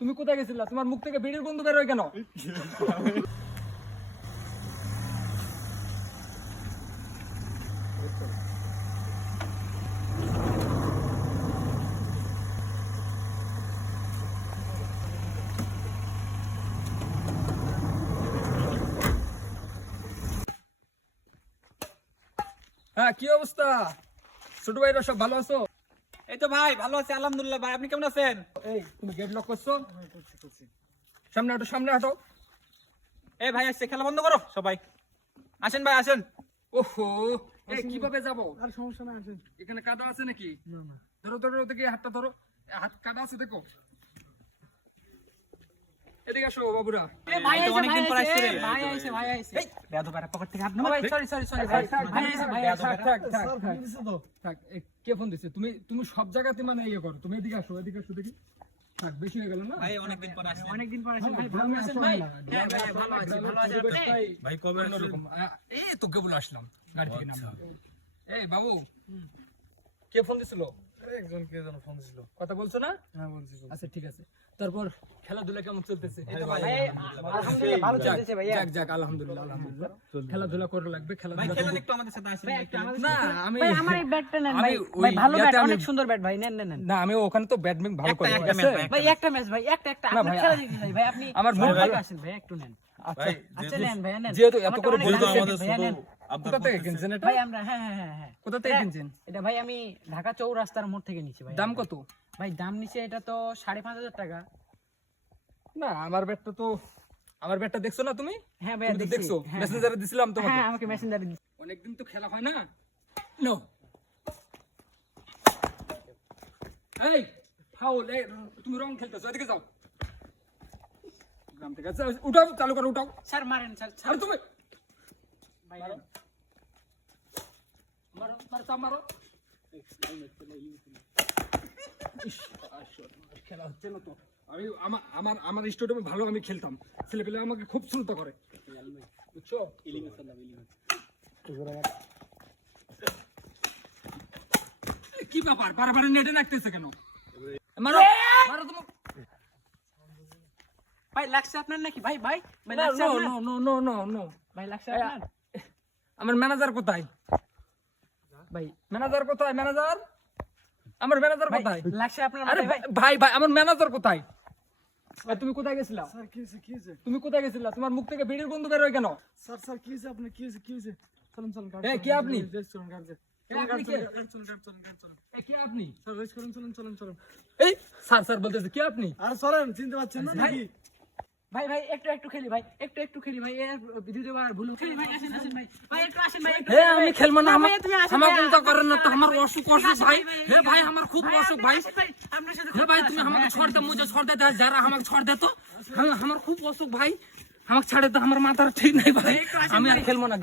তুমি কোথায় গেছিলা? তোমার মুখ থেকে বিড়ির গন্ধ বের হয় কেন? হ্যাঁ, কি অবস্থা? ছোট ভাইরা সব ভালো আছো? এই তো ভাই ভালো আছি আলহামদুলিল্লাহ। ভাই আপনি কেমন আছেন? এই তুমি গেট লক করছো? সামনে হাঁটো, সামনে হাঁটো। এই ভাই আসছে, খেলা বন্ধ করো সবাই। আসেন ভাই আসেন। ওহো, এই কিভাবে যাবো? আর সমস্যা নাই, আসেন। এখানে কাদা আছে নাকি? না না, ধরো ধরো, দেখি হাতটা ধরো। হাত কাদা আছে দেখো। এদিকে আসো বাবুরা। ভাই তো অনেকদিন পর আসছে রে। ভাই আইছে এই বেয়াদব এর পকেট থেকে হাত ও নামা। ভাই সরি ভাই আইছে ভাই আইছে থাক, ফোন দিছে তো। থাক। কে ফোন দিচ্ছে? তুমি সব জায়গাতে মানে ইয়ে করো। তুমি এদিকে আসো দেখি। থাক, বেশি হয়ে গেল না? ভাই অনেকদিন পর আসছে। অনেকদিন পর আসেন ভাই, ভালো গ্রামে আছেন আসো ভাই? না। হ্যাঁ ভাই ভালো আছি ভাই কবে অন্যরকম। এই তো কেবল আসলাম গাড়ি থেকে নামলাম। এই বাবু, কে ফোন দিছিল? একজন কে যেন ফোন দিছিল। কথা বলছো না? হ্যাঁ বলছি। আচ্ছা ঠিক আছে। তারপর খেলাধুলা কেমন চলতেছে? এই তো ভাই আলহামদুলিল্লাহ ভালো চলতেছে ভাইয়া। যাক আলহামদুলিল্লাহ। খেলাধুলা করা লাগবে। ভাই খেলাধুলা খেলেন করবো। একটু আমাদের সাথে আসেন ভাই ভাই, একটু খেলেন। আমাদের না সাথে- আমি ভাই আমার এই ব্যাটটা নেন ভাই, ওই ভাই ভালো ইয়াতে ব্যাট, আমি- অনেক সুন্দর ব্যাট ভাই, নেন। না আমি ওখানে তো ব্যাডমিন্টন ভালো করি। একটা ঠিক আছে? ম্যাচ ভাই একটা ম্যাচ ভাই, একটা না আপনার ভাই, খেলা দিতে চাই ভাই, আপনি আমার মন ভাই ভালো। আসেন ভাই, একটু নেন। আচ্ছা আচ্ছা নেন ভাই নেন। যেহেতু এত করে আমারটা অনেক বলতেছেন, দাম ভাইয়া, নেন। কোথা থেকে কিনছেন এটা? ভাই আমরা হ্যাঁ কোথা থেকে কিনছেন? এটা ভাই আমি ঢাকা চৌরাস্তার মোড় থেকে নিছি ভাই। দাম কত? ভাই দাম নিচে এটা তো 5,500 টাকা। না আমার ব্যাটটা দেখছো না তুমি? হ্যাঁ ভাই তুমি তো দেখছো, মেসেঞ্জারে দিছিলাম তোমাকে। হ্যাঁ আমাকে মেসেঞ্জারে অনেকদিন তো খেলা হয় না। নো এই ফাউল। এই তুমি রং খেলতেছো, এদিকে যাও। গ্রাম থেকে উঠাও, চালু করো, উঠাও। স্যার মারেন স্যার। আর তুমি ভাই মারো চাপ মারো। ইস, খেলা হচ্ছে না তো। আমি আমার স্টেডিয়ামে ভালো আমি খেলতাম। ছেলেপেলে আমাকে খুব শ্রদ্ধা করে, বুঝছো? কি ব্যাপার, বারবার নেটে নাকতেছে কেন? মারো মারো তুমি। ভাই লাগছে আপনার নাকি ভাই? ভাই ভাই নো লাগছে আপনার? No no no no. ভাই লাগছে আপনার? আমার ম্যানেজার কোথায়? ভাই ম্যানেজার কোথায়? ম্যানেজার, আমার ম্যানেজার কোথায়? লাগছে আপনার আরে মাথায় ভাই? ভাই আমার ম্যানেজার কোথায়? তুমি কোথায় গেছিলা? স্যার কি হইছে? তুমি কোথায় গেছিলা? তোমার মুখ থেকে বিড়ির গন্ধ বের হয় কেন? স্যার কি হইছে? আপনি কি হইছে? চলুন গাড়ি। এই, কে আপনি? চলুন গাড়ি। আপনি কে? চলুন। এই, কে আপনি? স্যার রেস করুন, চলুন। এই স্যার বলতেছে, কে আপনি? আরে চলেন, চিনতে পারছেন না নাকি? ভাই একটু খেলি ভাই, একটু খেলি ভাই, এর ভিডিও আর ভুল খেলি ভাই, আসেন ভাই, ভাই একটু আসেন ভাই, একটু হে আমি খেলবো না, ভাই, তুমি আসেন আমার ভাই, কোনটা করেন না তো, আমার অসুখ ভাই। হে ভাই, ভাই আমার খুব অসুখ ভাই। আসেন ভাই, আপনার সাথে হে ভাই তুমি আমাকে ছড় দে, মুঝে ছড় দে, যারা আমাকে ছড় দে তো। আমার খুব অসুখ ভাই, আমাকে ছাড়ে তো, আমার মাথার ঠিক নাই ভাই। আমি আর খেলবো না।